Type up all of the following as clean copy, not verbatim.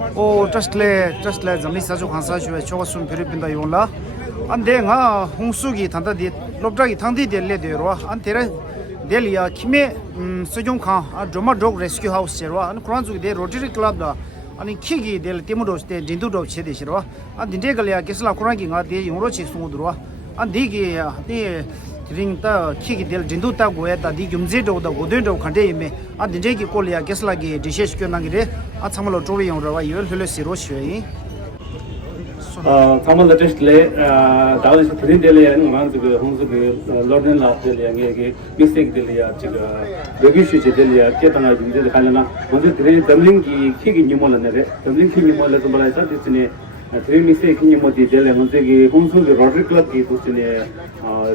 오 trustle zamni sajo khansa chue choga sun philipinda yonla ande nga hongsugi thanda di lobdragi thangdi de le de ro an tera delia kime sojong kha drama dog rescue house cherwa an kranzu de rotary club da ani khigi del timudo ste dindu do chede shirwa an dinde galya kesla kurangi nga de yongro chi sungudro an digi de ringta khigi del dindu ta goya ta di gyumje do da godön do khande yime an dinde gi kolya kesla gi dishesh kyo nangire a chamalo tobi yongra yel helo siro shwe Kamal Testle, Dallas Trindelia, and Ranz, Lorden Lastelia, Mystic Delia, Regishi Delia, Ketana, Helena, was it really Tamlinki, King Numola, Tamlinki Numola, Disney, 3 mistake Nimoti Delia, Montegi, Hunsu, the Rotary Club, Kusine,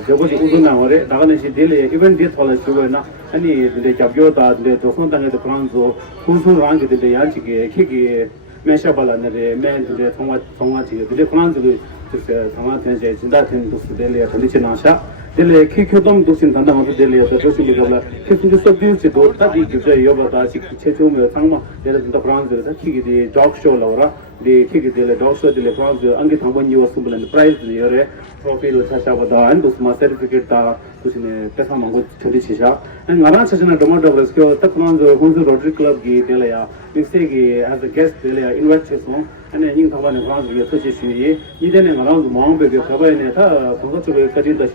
Jaboti Uduna, Davanashi Delia, even this Hall Sugarna, and the Jabiota, the Tofontan, the Pranzo, Hunsu Rang, the Yachiki, Kiki. Meshabala, the man to the Tomati, the Franz, the Tomati, Datin to Delia, Traditionasha, Delia, Kikudom, Dusin, Tandam, Delia, the Joshua, Kicking the subdued, Tadi, Yoga, Chetum, Tama, the Franz, the Kiki, the dog show, Laura, the Kiki, the dog show, the Franz, the Angitam, you were simple and prize, the area, profile, Tasha, and Dusma certificate, Pesamango, Tradisha, and Maran Sasana Tomato Rescue, Takman, the Hunzu Rotary Club, Delia. Mistake as a guest invite home and then you come on France with association. You then around Mom, the Kabaneta, Congo, Kadita,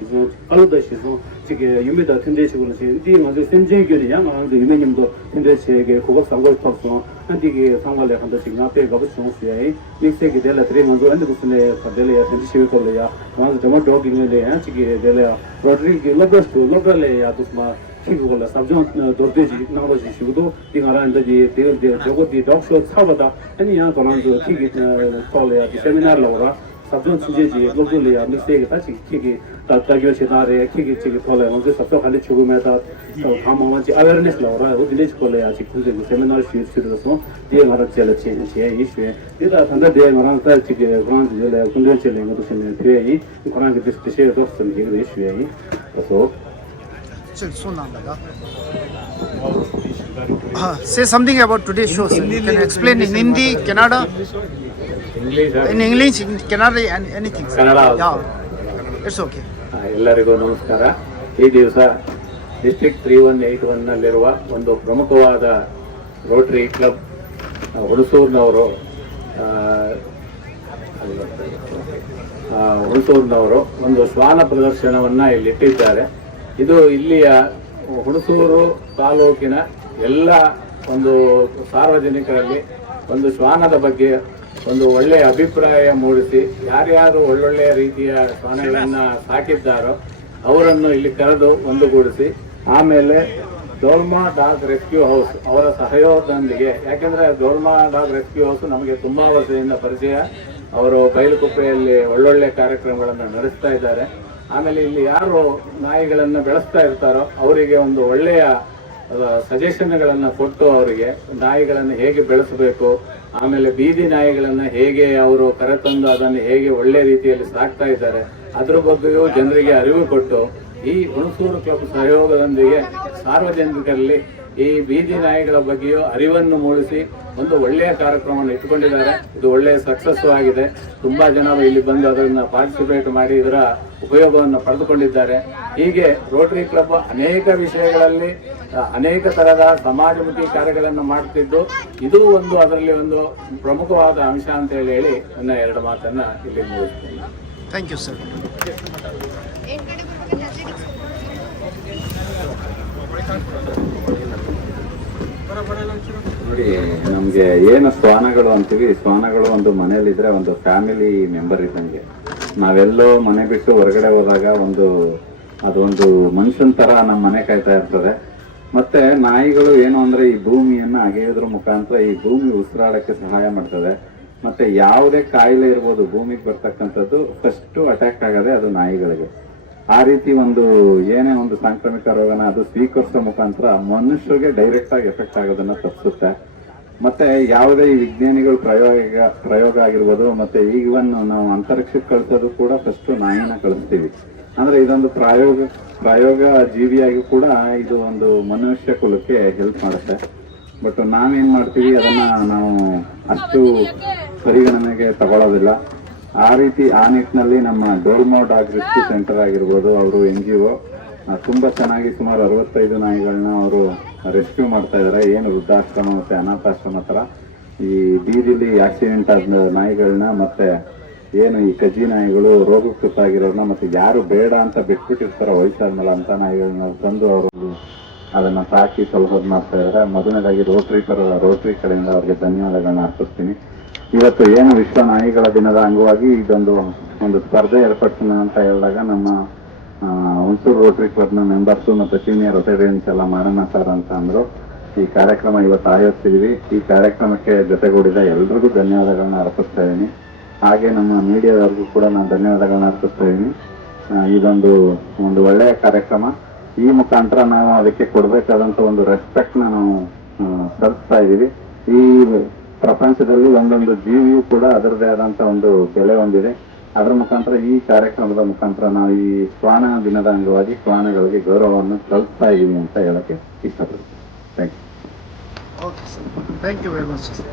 all the Shizu, you made a 10 days on the same day, young around the Union, 10 days, Koga Sango Topson, and the Samuel and the Singapore Gabson, mistake Della 3 months and the Cadelia and the Shivakolia, once the dog in the Antique Delia, Rodrigo Lopez to Locale Atusma. Subject Dordeji, Navaji, Shudo, Dingaran, the Jogoti, dog show, Savada, and young Tonando, Kiki, Kolia, the seminar Laura, Subject Suji, Logulia, mistake, Kiki, Tagyo Chitare, Kiki, Chikola, on this Satoka Chugumeta, Hamachi, awareness Laura, who village Kolia, Chiku, seminar shoots to the song, the Maracella change, issue. These are 100 days around 30 grand, Kundachelling, the Pay, the Koran with the share of some issue. So, say something about today's show. Can you explain in Hindi, Canada, in English, in Canada, and anything? Canada. Yeah, it's okay. ಎಲ್ಲರಿಗೂ ನಮಸ್ಕಾರ. ಈ ದಿವಸ district 3181ನಲ್ಲಿರುವ ಒಂದು ಪ್ರಮುಖವಾದ Rotary club ಹುಣಸೂರಿನವರು ಒಂದು ಶ್ವಾನ ಪ್ರದರ್ಶನವನ್ನು ಇಲ್ಲಿಟ್ಟಿದ್ದಾರೆ. ಇದು ಇಲ್ಲಿಯ ಹುಣಸೂರು ತಾಲೂಕಿನ ಎಲ್ಲ ಒಂದು ಸಾರ್ವಜನಿಕರಲ್ಲಿ ಒಂದು ಶ್ವಾನದ ಬಗ್ಗೆ ಒಂದು ಒಳ್ಳೆಯ ಅಭಿಪ್ರಾಯ ಮೂಡಿಸಿ ಯಾರ್ಯಾರು ಒಳ್ಳೊಳ್ಳೆಯ ರೀತಿಯ ಶ್ವಾನಗಳನ್ನು ಸಾಕಿದ್ದಾರೋ ಅವರನ್ನು ಇಲ್ಲಿ ಕರೆದು ಒಂದುಗೂಡಿಸಿ ಆಮೇಲೆ ದೋಲ್ಮಾ ಡಾಗ್ ರೆಸ್ಕ್ಯೂ ಹೌಸ್ ಅವರ ಸಹಯೋಗದೊಂದಿಗೆ, ಯಾಕೆಂದರೆ ದೋಲ್ಮಾ ಡಾಗ್ ರೆಸ್ಕ್ಯೂ ಹೌಸ್ ನಮಗೆ ತುಂಬ ವರ್ಷದಿಂದ ಪರಿಚಯ. ಅವರು ಬೈಲುಕುಪ್ಪೆಯಲ್ಲಿ ಒಳ್ಳೊಳ್ಳೆ ಕಾರ್ಯಕ್ರಮಗಳನ್ನು ನಡೆಸ್ತಾ ಇದ್ದಾರೆ. ಆಮೇಲೆ ಇಲ್ಲಿ ಯಾರು ನಾಯಿಗಳನ್ನು ಬೆಳೆಸ್ತಾ ಇರ್ತಾರೋ ಅವರಿಗೆ ಒಂದು ಒಳ್ಳೆಯ ಸಜೆಷನ್ಗಳನ್ನು ಕೊಟ್ಟು ಅವರಿಗೆ ನಾಯಿಗಳನ್ನು ಹೇಗೆ ಬೆಳೆಸಬೇಕು, ಆಮೇಲೆ ಬೀದಿ ನಾಯಿಗಳನ್ನು ಹೇಗೆ ಅವರು ಕರೆತಂದು ಅದನ್ನು ಹೇಗೆ ಒಳ್ಳೆ ರೀತಿಯಲ್ಲಿ ಸಾಕ್ತಾ ಇದ್ದಾರೆ ಅದ್ರ ಬಗ್ಗೆಯೂ ಜನರಿಗೆ ಅರಿವು ಕೊಟ್ಟು ಈ ಹುಣಸೂರು ಕ್ಲಬ್ ಸಹಯೋಗದೊಂದಿಗೆ ಸಾರ್ವಜನಿಕರಲ್ಲಿ ಈ ಬೀದಿ ನಾಯಿಗಳ ಬಗ್ಗೆಯೂ ಅರಿವನ್ನು ಮೂಡಿಸಿ ಒಂದು ಒಳ್ಳೆಯ ಕಾರ್ಯಕ್ರಮವನ್ನು ಇಟ್ಟುಕೊಂಡಿದ್ದಾರೆ. ಇದು ಒಳ್ಳೆಯ ಸಕ್ಸಸ್ ಆಗಿದೆ. ತುಂಬಾ ಜನ ಇಲ್ಲಿ ಬಂದು ಅದನ್ನು ಪಾರ್ಟಿಸಿಪೇಟ್ ಮಾಡಿ ಇದರ ಉಪಯೋಗವನ್ನು ಪಡೆದುಕೊಂಡಿದ್ದಾರೆ. ಹೀಗೆ ರೋಟರಿ ಕ್ಲಬ್ ಅನೇಕ ವಿಷಯಗಳಲ್ಲಿ ಅನೇಕ ತರಹದ ಸಮಾಜಮುಖಿ ಕಾರ್ಯಗಳನ್ನು ಮಾಡುತ್ತಿದ್ದು ಇದು ಒಂದು ಅದರಲ್ಲಿ ಒಂದು ಪ್ರಮುಖವಾದ ಅಂಶ ಅಂತ ಹೇಳಿ ನನ್ನ ಎರಡು ಮಾತನ್ನ ಇಲ್ಲಿ ಮುಗಿಸ್ತೇನೆ. Thank you sir. ನೋಡಿ, ನಮಗೆ ಏನು ಶ್ವಾನಗಳು ಅಂತೀವಿ, ಶ್ವಾನಗಳು ಒಂದು ಮನೆಯಲ್ಲಿದ್ರೆ ಒಂದು ಫ್ಯಾಮಿಲಿ ಮೆಂಬರ್ ಇದ್ದಂಗೆ. ನಾವೆಲ್ಲೋ ಮನೆ ಬಿಟ್ಟು ಹೊರಗಡೆ ಹೋದಾಗ ಅದೊಂದು ಮನುಷ್ಯನ ತರ ನಮ್ಮ ಮನೆ ಕಾಯ್ತಾ ಇರ್ತದೆ. ಮತ್ತೆ ನಾಯಿಗಳು ಏನು ಅಂದ್ರೆ ಈ ಭೂಮಿಯನ್ನ ಅಗೆಯೋದ್ರ ಮುಖಾಂತರ ಈ ಭೂಮಿ ಉಸಿರಾಡಕ್ಕೆ ಸಹಾಯ ಮಾಡ್ತದೆ. ಮತ್ತೆ ಯಾವುದೇ ಕಾಯಿಲೆ ಇರ್ಬೋದು ಭೂಮಿಗೆ ಬರ್ತಕ್ಕಂಥದ್ದು ಫಸ್ಟ್ ಅಟ್ಯಾಕ್ ಆಗದೆ ಅದು ನಾಯಿಗಳಿಗೆ. ಆ ರೀತಿ ಏನೇ ಒಂದು ಸಾಂಕ್ರಾಮಿಕ ರೋಗನ ಅದು ಸ್ವೀಕರಿಸೋ ಮುಖಾಂತರ ಮನುಷ್ಯರಿಗೆ ಡೈರೆಕ್ಟ್ ಆಗಿ ಎಫೆಕ್ಟ್ ಆಗೋದನ್ನ ತಪ್ಪಿಸುತ್ತೆ. ಮತ್ತೆ ಯಾವುದೇ ಈ ವಿಜ್ಞಾನಿಗಳು ಪ್ರಯೋಗ ಆಗಿರ್ಬೋದು, ಮತ್ತೆ ಈವನ್ ನಾವು ಅಂತರಿಕ್ಷಕ್ಕೆ ಕಳಿಸೋದು ಕೂಡ ಫಸ್ಟ್ ನಾಯಿನ ಕಳಿಸ್ತೀವಿ. ಅಂದ್ರೆ ಇದೊಂದು ಪ್ರಾಯೋಗ ಜೀವಿಯಾಗಿ ಕೂಡ ಇದು ಒಂದು ಮನುಷ್ಯ ಕುಲಕ್ಕೆ ಹೆಲ್ಪ್ ಮಾಡುತ್ತೆ. ಬಟ್ ನಾವೇನ್ ಮಾಡ್ತೀವಿ ಅದನ್ನ ನಾವು ಅಷ್ಟು ಪರಿಗಣನೆಗೆ ತಗೊಳ್ಳೋದಿಲ್ಲ. ಆ ನಿಟ್ಟಿನಲ್ಲಿ ನಮ್ಮ ಡೋಲ್ಮೋ ಡಾಗ್ ರೆಸ್ಕ್ಯೂ ಸೆಂಟರ್ ಆಗಿರ್ಬೋದು, ಅವರು NGO ತುಂಬಾ ಚೆನ್ನಾಗಿ ಸುಮಾರು 65 ನಾಯಿಗಳನ್ನ ಅವರು ರೆಸ್ಕ್ಯೂ ಮಾಡ್ತಾ ಇದ್ದಾರೆ. ಏನು ವೃದ್ಧಾಶ್ರಮ ಮತ್ತೆ ಅನಾಥಾಶ್ರಮ ತರ ಈ ಬೀದಿಲಿ ಆಕ್ಸಿಡೆಂಟ್ ಆದ ನಾಯಿಗಳನ್ನ, ಮತ್ತೆ ಏನು ಈ ಕಜ್ಜಿ ನಾಯಿಗಳು ರೋಗಕ್ಕೆ ತುತ್ತಾಗಿರೋರ್ನ, ಮತ್ತೆ ಯಾರು ಬೇಡ ಅಂತ ಬಿಟ್ಬಿಟ್ಟಿರ್ತಾರೋ ವಯಸ್ಸಾದ್ಮೇಲೆ ಅಂತ ನಾಯಿಗಳನ್ನ ತಂದು ಅವರು ಅದನ್ನ ಸಾಕಿ ಸ್ವಲ್ಪ ಮಾಡ್ತಾ ಇದ್ದಾರೆ. ಮೊದಲನೇದಾಗಿ ರೋಟರಿ ಕಡೆಯಿಂದ ಅವ್ರಿಗೆ ಧನ್ಯವಾದಗಳನ್ನ ಅರ್ಪಿಸ್ತೀನಿ. ಇವತ್ತು ಏನು ವಿಶ್ವ ನಾಯಿಗಳ ದಿನದ ಅಂಗವಾಗಿ ಒಂದು ಸ್ಪರ್ಧೆ ಏರ್ಪಡಿಸೋಣ ಅಂತ ಹೇಳಿದಾಗ ನಮ್ಮ ಹುಣಸೂರು ರೋಟರಿ ಕ್ಲಬ್ನ ಮೆಂಬರ್ಸು ಮತ್ತು ಸೀನಿಯರ್ ರೊಟೇರಿಯನ್ಸ್ ಎಲ್ಲ ಮಾಡೋಣ ಸರ್ ಅಂತ ಅಂದ್ರು. ಈ ಕಾರ್ಯಕ್ರಮ ಇವತ್ತು ಆಯೋಜಿಸಿದ್ವಿ. ಈ ಕಾರ್ಯಕ್ರಮಕ್ಕೆ ಜೊತೆಗೂಡಿದ ಎಲ್ರಿಗೂ ಧನ್ಯವಾದಗಳನ್ನ ಅರ್ಪಿಸ್ತಾ ಇದ್ದೀನಿ. ಹಾಗೆ ನಮ್ಮ ಮೀಡಿಯಾದವ್ರಿಗೂ ಕೂಡ ನಾನು ಧನ್ಯವಾದಗಳನ್ನ ಅರ್ಪಿಸ್ತಾ ಇದ್ದೀನಿ. ಒಂದು ಒಳ್ಳೆಯ ಕಾರ್ಯಕ್ರಮ. ಈ ಮುಖಾಂತರ ನಾವು ಅದಕ್ಕೆ ಕೊಡಬೇಕಾದಂತ ಒಂದು ರೆಸ್ಪೆಕ್ಟ್ನ ನಾವು ಸಲ್ಲಿಸ್ತಾ ಇದ್ದೀವಿ. ಈ ಪ್ರಪಂಚದಲ್ಲಿ ಒಂದೊಂದು ಜೀವಿಯೂ ಕೂಡ ಅದರದೇ ಆದಂತ ಒಂದು ಬೆಲೆ ಹೊಂದಿದೆ. ಅದರ ಮುಖಾಂತರ ಈ ಕಾರ್ಯಕ್ರಮದ ಮುಖಾಂತರ ನಾವು ಈ ಶ್ವಾನ ದಿನದ ಅಂಗವಾಗಿ ಶ್ವಾನಗಳಿಗೆ ಗೌರವವನ್ನು ಸಲ್ಲಿಸ್ತಾ ಇದ್ದೀವಿ ಅಂತ ಹೇಳಕ್ಕೆ ಇಷ್ಟಪಡ್ತೀನಿ. Thank you. Okay sir, thank you very much sir.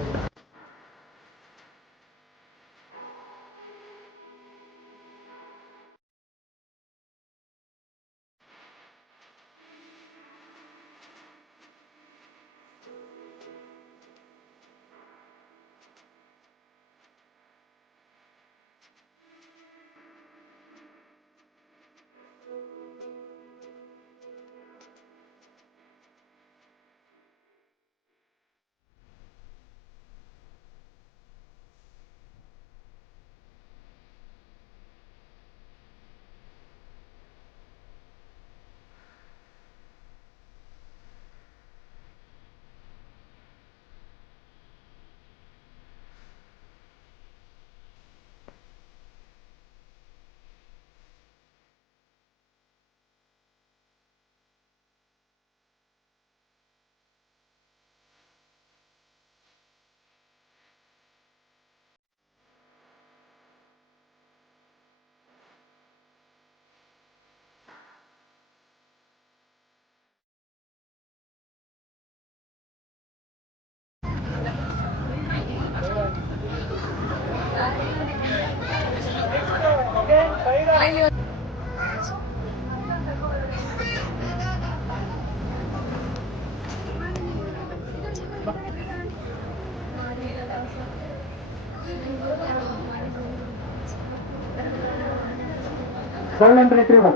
Silent retriever.